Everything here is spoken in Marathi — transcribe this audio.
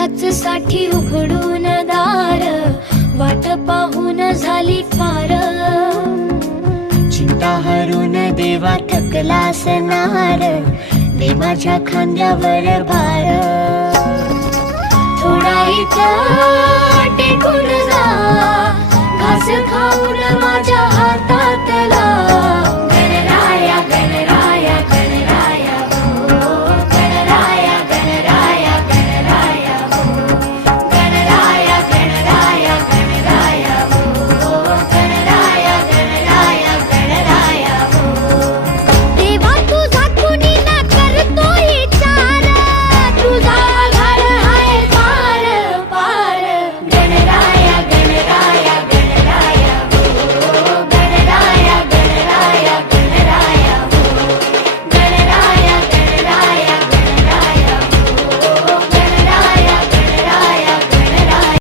तुझ्याच साठी उघडून दार, वाट पाहून झाली फार। चिंता हरून देवा थकला असणार, दे माझ्या खांद्यावर भार। थोडा इथं टेकून जा, घास खाऊन माझ्या हातातला